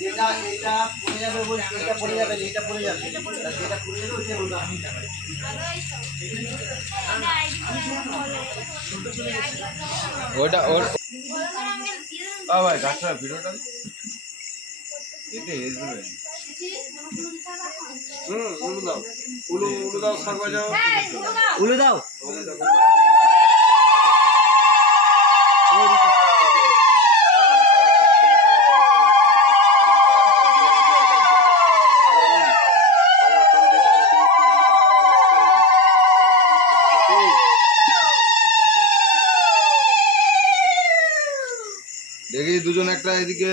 যেটা এটা পড়ে যাবে এটা পড়ে যাবে এটা পড়ে যাবে যেটা পড়ে যাবে ওইটা বলব আমি ওটা ওর গাছটা ভিডিওটা এতে এসবে হুম উলু দাও। উলু উলু দাও উলে দাও। দেখি দুজন একটা এদিকে।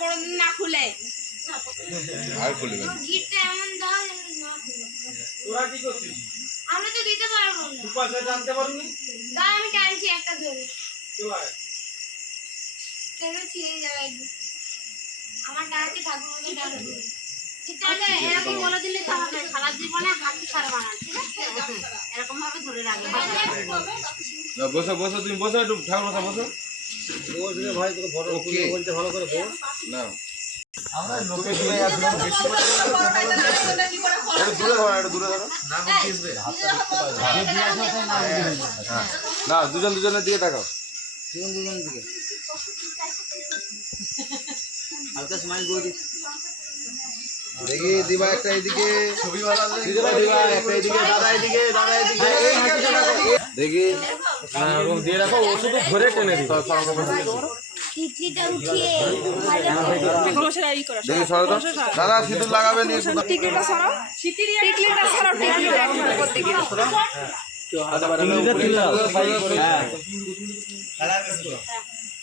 কোনোদিন না খুলে। আর খুলবে গিটটা এমন দাও যেন না খুলে। তোরা কি করছিস? আমরা তো দিতে পারব না। পাশে জানতে পারবি? তাই আমি টানছি একটা ধরে। কেউ কেন ছিঁড়ে যাবে একদিন। আমার ডানাতে ঠাকুর মতো ডানা ধরে। ঠিক আছে এরকম বলে দিলে তো হবে সারা জীবনে হাতি ঠিক আছে? এরকম ভাবে ধরে রাখবে। বসো বসো তুমি বসো একটু ঠাকুর বসা বসো। ভাই তোকে ওকে। বলতে ভালো করে বল না। আমরা লোকে শুনে আসলাম একটু দূরে ধরো একটু দূরে ধরো। হ্যাঁ। না দুজন দুজনের দিকে তাকাও। দুজন দুজনের দিকে। হালকা স্মাইল করে দিচ্ছি দেখি দিবা একটা এদিকে। ছবি ভালো দিবা দিবা একটা এদিকে দাদা এদিকে দাদা এদিকে। দেখি। হ্যাঁ, ওরকম দিয়ে রাখো ও শুধু ধরে টেনে দিই সরো তো। দাদা সিঁদুর লাগাবেন এই টিকলিটা সরাও টিকলিটা সরাও টিকলিটা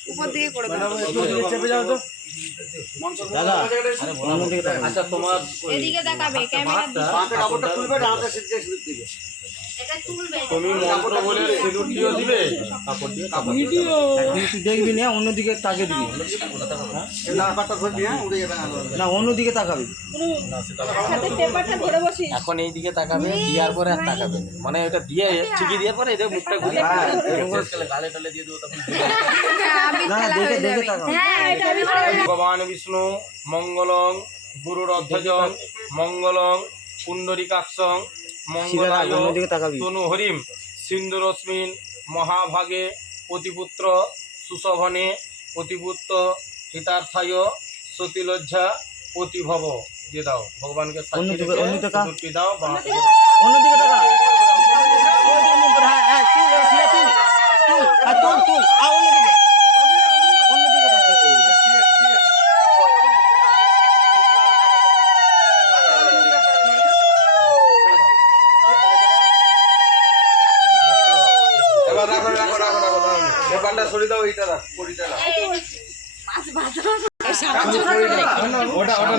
উপর দিকে উপর দিকে চেপে যাও তো। দাদা অন্যদিকে তাকাও। আচ্ছা তোমার এদিকে দেখাবে ক্যামেরা বাঁকে ডানাটা সিদ্ধে সিদ্ধ দিবে। তুমি মন্ত্র বলে সিঁদুরটিও দিবে? তুই দেখবি না অন্যদিকে তাকিয়ে দিবি। না পাতা ধরবি হ্যাঁ উড়ে যাবে না না অন্যদিকে তাকাবি। এখন এই দিকে তাকাবে দেওয়ার পরে আর তাকাবে মানে এটা দিয়ে ঠিকই দেওয়ার পরে এটা মুখটা ঘুরে খেলে গালে টালে দিয়ে দেবো তখন। ভগবান বিষ্ণু মঙ্গলং গুরুর অধ্বজং মঙ্গলং পুণ্ডরিকাক্ষং মঙ্গলায় তনু হরিম সিন্ধুরশ্মিন মহাভাগে প্রতিপুত্র সুশোভনে প্রতিপুত্র হিতার্থায় সতীলজ্জা প্রতিভব দিয়ে দাও ভগবানকে সাক্ষী দাও অন্যদিকে তাকা হ্যাঁ হ্যাঁ তুল এবার শিরা তুল তুল হ্যাঁ তুল তুল আর অন্যদিকে অন্যদিকে তাকিয়ে তুল। এবার রাখো রাখো রাখো রাখো পেপারটা সরিয়ে দাও এইটা রাখ পরিটা রাখ। ওটা ওটা